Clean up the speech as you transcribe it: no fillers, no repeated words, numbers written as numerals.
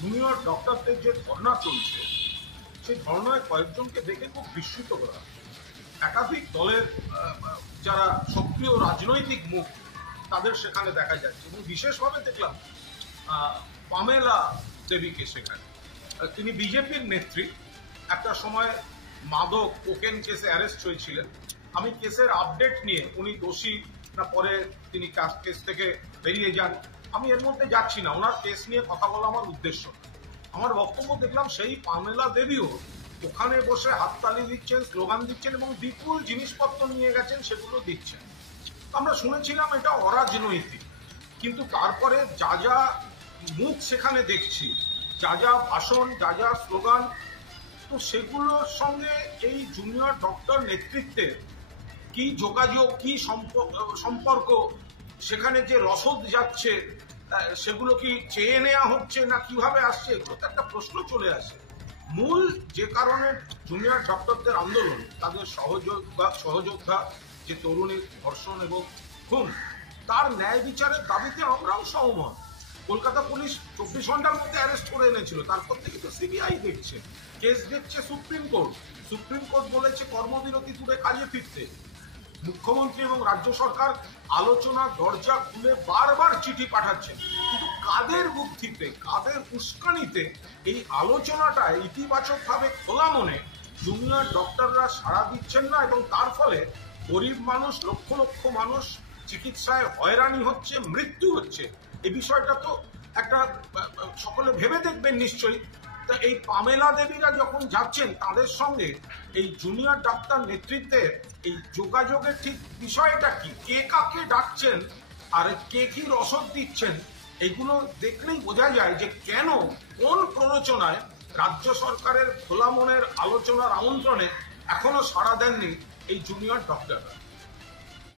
Junior ডক্টরদের যে ধর্ণা চলছে সেই ধর্ণায় কয়েকজনকে দেখে খুব বিস্মিত করা। একাধিক দলের যারা সক্রিয় রাজনৈতিক মুখ তাদের সেখানে দেখা যাচ্ছে এবং বিশেষভাবে দেখলাম পামেলা দেবীকে সেখানে। তিনি বিজেপির নেত্রী, একটা সময় মাদক কোকেন কেসে অ্যারেস্ট হয়েছিলেন। আমি কেসের আপডেট নিয়ে উনি দোষী না পরে তিনি কেস থেকে বেরিয়ে যান আমি এর মধ্যে যাচ্ছি না, ওনার কেস নিয়ে কথা বলা আমার উদ্দেশ্য। আমার বক্তব্য দেখলাম সেই পামেলা দেবীও ওখানে বসে হাততালি দিচ্ছেন, স্লোগান দিচ্ছেন এবং বিপুল জিনিসপত্র নিয়ে গেছেন, সেগুলো দিচ্ছেন। আমরা শুনেছিলাম এটা অরাজনৈতিক, কিন্তু তারপরে যা যা মুখ সেখানে দেখছি, যা যা ভাষণ, যা যা স্লোগান, তো সেগুলোর সঙ্গে এই জুনিয়র ডক্টর নেতৃত্বের কি যোগাযোগ, কি সম্পর্ক, সেখানে যে রসদ যাচ্ছে সেগুলো কি চেয়ে নেওয়া হচ্ছে না কিভাবে আসছে, এগুলো তো একটা প্রশ্ন চলে আসে। মূল যে কারণে জুনিয়র ডক্টরদের আন্দোলন, তাদের সহযোদ্ধা যে তরুণীর ধর্ষণ এবং খুন, তার ন্যায় বিচারের দাবিতে আমরাও সহমত। কলকাতা পুলিশ 24 ঘন্টার মধ্যে অ্যারেস্ট করে এনেছিল, তারপর থেকে তো সিবিআই দেখছে, কেস দেখছে সুপ্রিম কোর্ট। সুপ্রিম কোর্ট বলেছে কর্মবিরতি তুলে কাজে ফিরতে। মুখ্যমন্ত্রী এবং রাজ্য সরকার আলোচনার দরজা খুলে বারবার চিঠি পাঠাচ্ছেন, কিন্তু কাদের বুদ্ধিতে, কাদের উস্কানিতে এই আলোচনাটা ইতিবাচকভাবে খোলা মনে জুনিয়র ডক্টররা সাড়া দিচ্ছেন না এবং তার ফলে গরিব মানুষ, লক্ষ লক্ষ মানুষ চিকিৎসায় হয়রানি হচ্ছে, মৃত্যু হচ্ছে। এই বিষয়টা তো একটা সকলে ভেবে দেখবেন নিশ্চয়ই। তা এই পামেলা দেবীরা যখন যাচ্ছেন, তাদের সঙ্গে এই জুনিয়র ডাক্তার নেতৃত্বের এই যোগাযোগের ঠিক বিষয়টা কি, কে কাকে ডাকছেন আর কে কি রসদ দিচ্ছেন, এগুলো দেখলেই বোঝা যায় যে কেন, কোন প্ররোচনায় রাজ্য সরকারের খোলা মনের আলোচনার আমন্ত্রণে এখনো সাড়া দেননি এই জুনিয়র ডক্টররা।